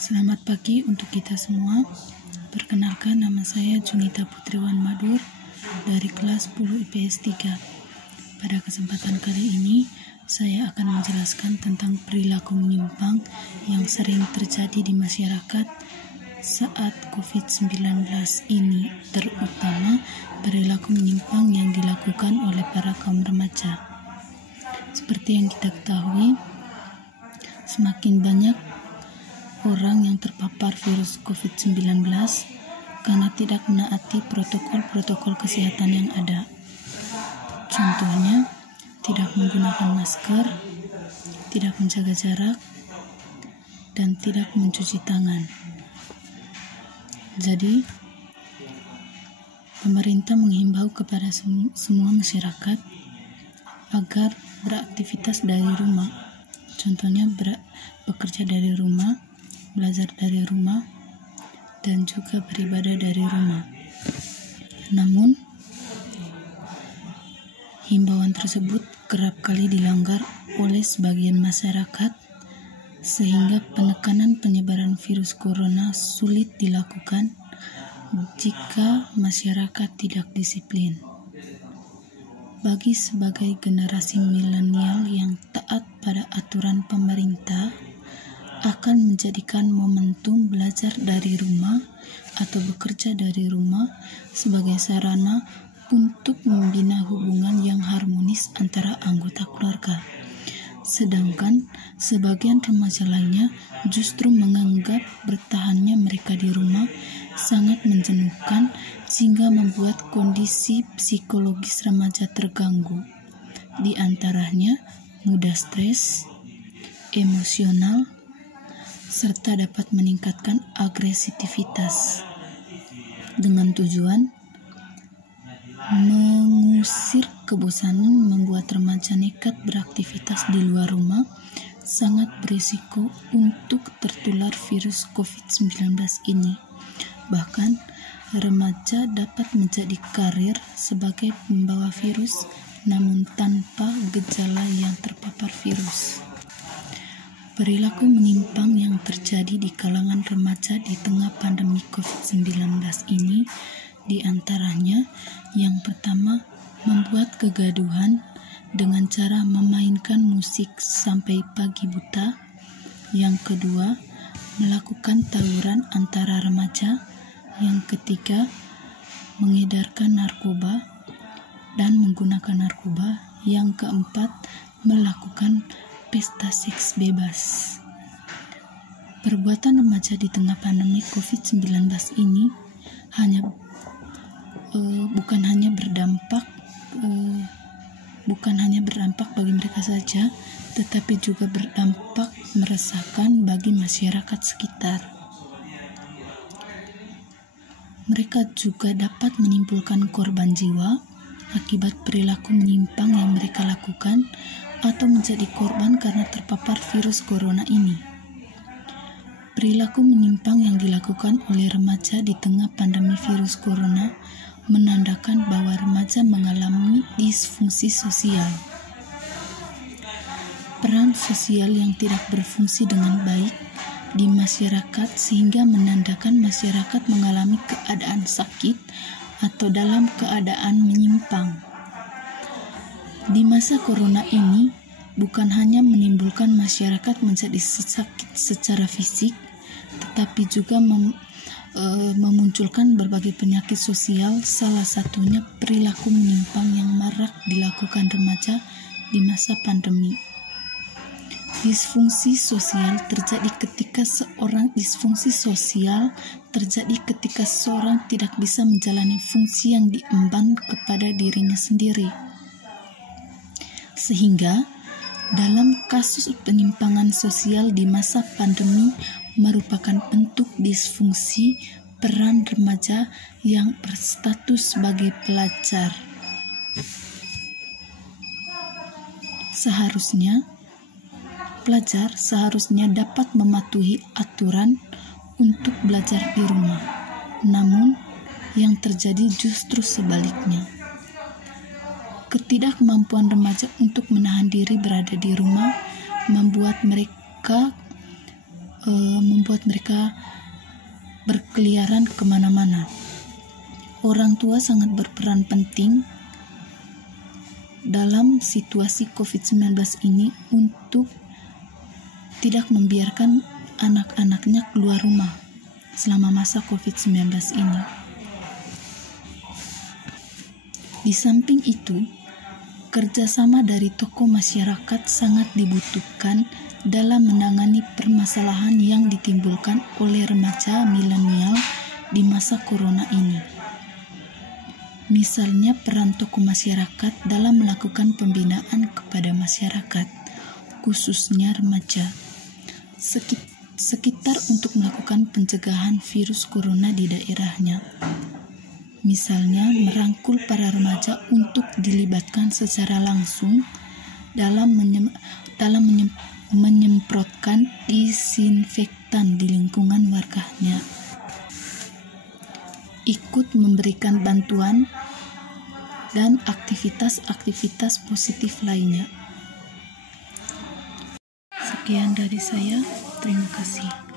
Selamat pagi untuk kita semua. Perkenalkan, nama saya Junita Putriwan Madur dari kelas 10 IPS 3. Pada kesempatan kali ini, saya akan menjelaskan tentang perilaku menyimpang yang sering terjadi di masyarakat saat COVID-19 ini, terutama perilaku menyimpang yang dilakukan oleh para kaum remaja. Seperti yang kita ketahui, semakin banyak orang yang terpapar virus COVID-19 karena tidak menaati protokol-protokol kesehatan yang ada. Contohnya, tidak menggunakan masker, tidak menjaga jarak, dan tidak mencuci tangan. Jadi, pemerintah menghimbau kepada semua masyarakat agar beraktivitas dari rumah. Contohnya bekerja dari rumah, belajar dari rumah, dan juga beribadah dari rumah. Namun, himbauan tersebut kerap kali dilanggar oleh sebagian masyarakat, sehingga penekanan penyebaran virus corona sulit dilakukan jika masyarakat tidak disiplin. Bagi sebagai generasi milenial yang taat pada aturan pemerintah, akan menjadikan momentum belajar dari rumah atau bekerja dari rumah sebagai sarana untuk membina hubungan yang harmonis antara anggota keluarga. Sedangkan sebagian remaja lainnya justru menganggap bertahannya mereka di rumah sangat menjenuhkan, sehingga membuat kondisi psikologis remaja terganggu. Di antaranya mudah stres, emosional, serta dapat meningkatkan agresivitas dengan tujuan mengusir kebosanan. Membuat remaja nekat beraktivitas di luar rumah sangat berisiko untuk tertular virus COVID-19 ini. Bahkan, remaja dapat menjadi karir sebagai pembawa virus namun tanpa gejala yang terpapar virus. Perilaku menyimpang yang terjadi di kalangan remaja di tengah pandemi COVID-19 ini diantaranya, yang pertama, membuat kegaduhan dengan cara memainkan musik sampai pagi buta. Yang kedua, melakukan tawuran antara remaja. Yang ketiga, mengedarkan narkoba dan menggunakan narkoba. Yang keempat, melakukan pesta seks bebas. Perbuatan remaja di tengah pandemi COVID-19 ini bukan hanya berdampak bagi mereka saja, tetapi juga berdampak meresahkan bagi masyarakat sekitar. Mereka juga dapat menimbulkan korban jiwa akibat perilaku menyimpang yang mereka lakukan, atau menjadi korban karena terpapar virus corona ini. Perilaku menyimpang yang dilakukan oleh remaja di tengah pandemi virus corona menandakan bahwa remaja mengalami disfungsi sosial. Peran sosial yang tidak berfungsi dengan baik di masyarakat, sehingga menandakan masyarakat mengalami keadaan sakit atau dalam keadaan menyimpang. Di masa corona ini, bukan hanya menimbulkan masyarakat menjadi sakit secara fisik, tetapi juga memunculkan berbagai penyakit sosial, salah satunya perilaku menyimpang yang marak dilakukan remaja di masa pandemi. Disfungsi sosial terjadi ketika seorang tidak bisa menjalani fungsi yang diemban kepada dirinya sendiri. Sehingga dalam kasus penyimpangan sosial di masa pandemi merupakan bentuk disfungsi peran remaja yang berstatus sebagai pelajar. Pelajar seharusnya dapat mematuhi aturan untuk belajar di rumah. Namun, yang terjadi justru sebaliknya. Ketidakmampuan remaja untuk menahan diri berada di rumah membuat mereka membuat mereka berkeliaran kemana-mana. Orang tua sangat berperan penting dalam situasi COVID-19 ini untuk tidak membiarkan anak-anaknya keluar rumah selama masa COVID-19 ini. Di samping itu, kerjasama dari tokoh masyarakat sangat dibutuhkan dalam menangani permasalahan yang ditimbulkan oleh remaja milenial di masa corona ini. Misalnya peran tokoh masyarakat dalam melakukan pembinaan kepada masyarakat, khususnya remaja, sekitar untuk melakukan pencegahan virus corona di daerahnya. Misalnya merangkul para remaja untuk dilibatkan secara langsung dalam menyemprotkan disinfektan di lingkungan warganya, ikut memberikan bantuan dan aktivitas-aktivitas positif lainnya. Sekian dari saya, terima kasih.